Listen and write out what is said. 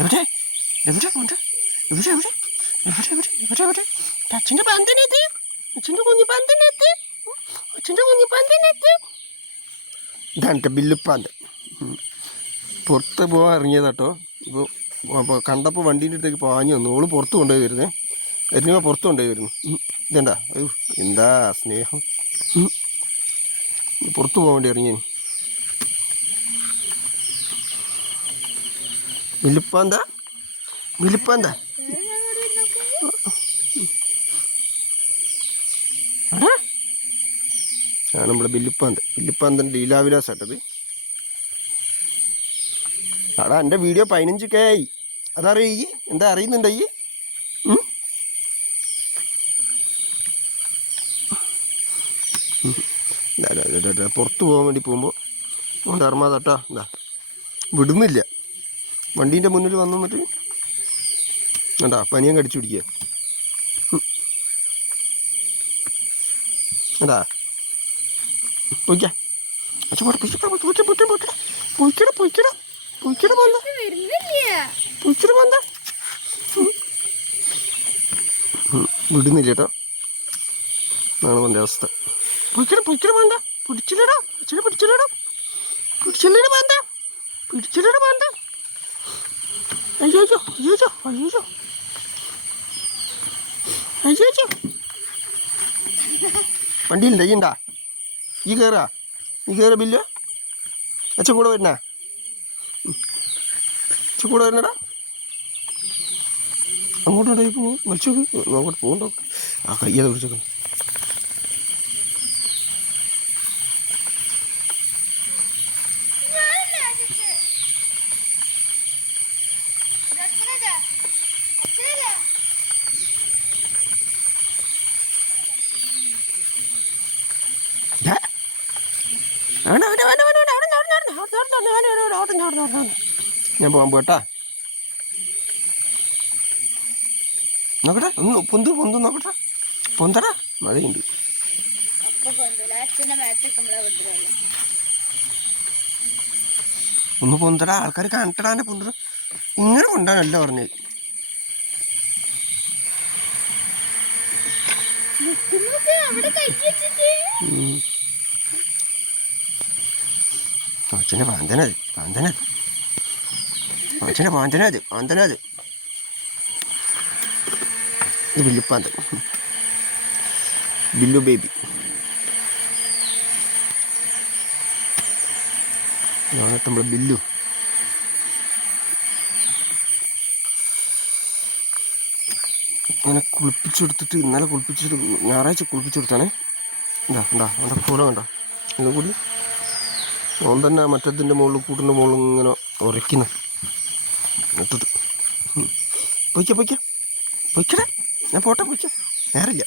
എവിടെ? എവിടെ ഉണ്ട് എവിടെ എവിടെ? എവിടെ എവിടെ? എവിടെ എവിടെ? അച്ഛന്റെ പന്തനത്ത് അച്ഛന്റെ കുഞ്ഞി അച്ഛന്റെ കുഞ്ഞി പന്തനത്ത് ഇതാണ് പുറത്ത് പോകാൻ ഇറങ്ങിയതാ കേട്ടോ ഇപ്പോൾ കണ്ടപ്പോൾ വണ്ടീന്റെ അടുത്തേക്ക് പാഞ്ഞു വന്നു. ഓൾ പുറത്ത് കൊണ്ടുപോയി വരുന്നേ. എരിഞ്ഞ പുറത്ത് കൊണ്ടുപോയി വരുന്നു. ഇതെന്താ? അയ്യോ എന്താ സ്നേഹം? പുറത്ത് പോകാൻ വേണ്ടി വിലുപ്പാന്താ വിലുപ്പാന്താ. ആണ് നമ്മുടെ ബില്ലുപ്പാന്ത് ബില്ലുപ്പാന്തന്റെ ലീലാവിലാസാട്ടത്. അടാ എന്റെ വീഡിയോ പതിനഞ്ച് കെ ആയി. അതറിയ ഈ? എന്താ അറിയുന്നുണ്ടോ ഈ? പുറത്ത് പോകാൻ വേണ്ടി പോകുമ്പോൾ ധർമ്മ തട്ടാ എന്താ വിടുന്നില്ല. വണ്ടീന്റെ മുന്നിൽ വന്നു എന്നിട്ട് വേണ്ട പനിയം കടിച്ചു പിടിക്കുക എന്താ പൊയ്ക്ക. അച്ഛൻ പോട്ടെ പൊയ്ക്കട പൊയ്ക്കട പൊയ്ക്കട പൊയ്ക്കട പൊയ്ക്കട പൊയ്ക്കട. പൊയ്ക്കട പോണ്ട. പൊയ്ക്കട പോണ്ട. വിടുന്നില്ല കേട്ടോ. അതാണ് എന്റെ അവസ്ഥ. പൊയ്ക്കട പൊയ്ക്കട പോണ്ട. പിടിച്ചില്ലടാ. അച്ഛനെ പിടിച്ചില്ലടാ. പിടിച്ചില്ലടാ വേണ്ട പിടിച്ചില്ലടാ വേണ്ട അയ്യോ അയ്യോ അയ്യോ അയ്യോ വണ്ടിയിലുണ്ട ഈ ഉണ്ടാ. ഈ കയറാ ഈ കയറ ബില്ല് അച്ഛൻ കൂടെ വരുന്ന അച്ഛൻ കൂടെ വരുന്നടാ അങ്ങോട്ട് ഉണ്ടായി പോകും വലിച്ചു അങ്ങോട്ട് പോകണ്ടോ? ആ കയ്യത് വിളിച്ചേക്കണം ദേ. വേണ്ട, വേണ്ട, വേണ്ട, വേണ്ട, വേണ്ട, അവിടുന്ന്, അവിടുന്ന്, അവിടുന്ന്, അവിടുന്ന്, അവിടുന്ന്, വേണ്ട, വേണ്ട, വേണ്ട, അവിടുന്ന്, അവിടുന്ന്, അവിടുന്ന്. ഞാൻ പോകാൻ പോട്ടാ നോക്കട്ടെ ഒന്ന് പൊന്ത് പൊന്ത് നോക്കട്ടെ. പൊന്തടാ മഴയുണ്ട്. ഒന്ന് പൊന്തടാ ആൾക്കാർ കാണട്ടടാ എന്റെ പൊന്തട. ഇങ്ങനെ കൊണ്ടാനല്ല പറഞ്ഞത് അവിടെ കൈക്ക് അച്ഛന്റെ പാന്തനത് പാന്തനത് അച്ഛന്റെ പാന്തനത് പാന്തനത് ഇത് ബില്ലുപ്പാന്തൻ ബില്ലു ബേബി. ഇതാണ് നമ്മുടെ ബില്ലു. ഇങ്ങനെ കുളിപ്പിച്ചെടുത്തിട്ട് ഇന്നലെ കുളിപ്പിച്ചെടുത്ത് ഞായറാഴ്ച കുളിപ്പിച്ചെടുത്താണേ. എന്താ എന്താ എന്താ കൂടെ കണ്ടോ? ഇതും കൂടി. ഓൻ തന്നെ മറ്റത്തിന്റെ മുകളിൽ കൂട്ടിന്റെ മുകളിൽ ഇങ്ങനെ ഉരയ്ക്കുന്നു ഇട്ടിട്ട് ഉം. പൊയ്ക്ക പൊയ്ക്ക. പൊയ്ക്കട. ഞാൻ പോട്ടെ പൊയ്ക്ക. നേരമില്ല.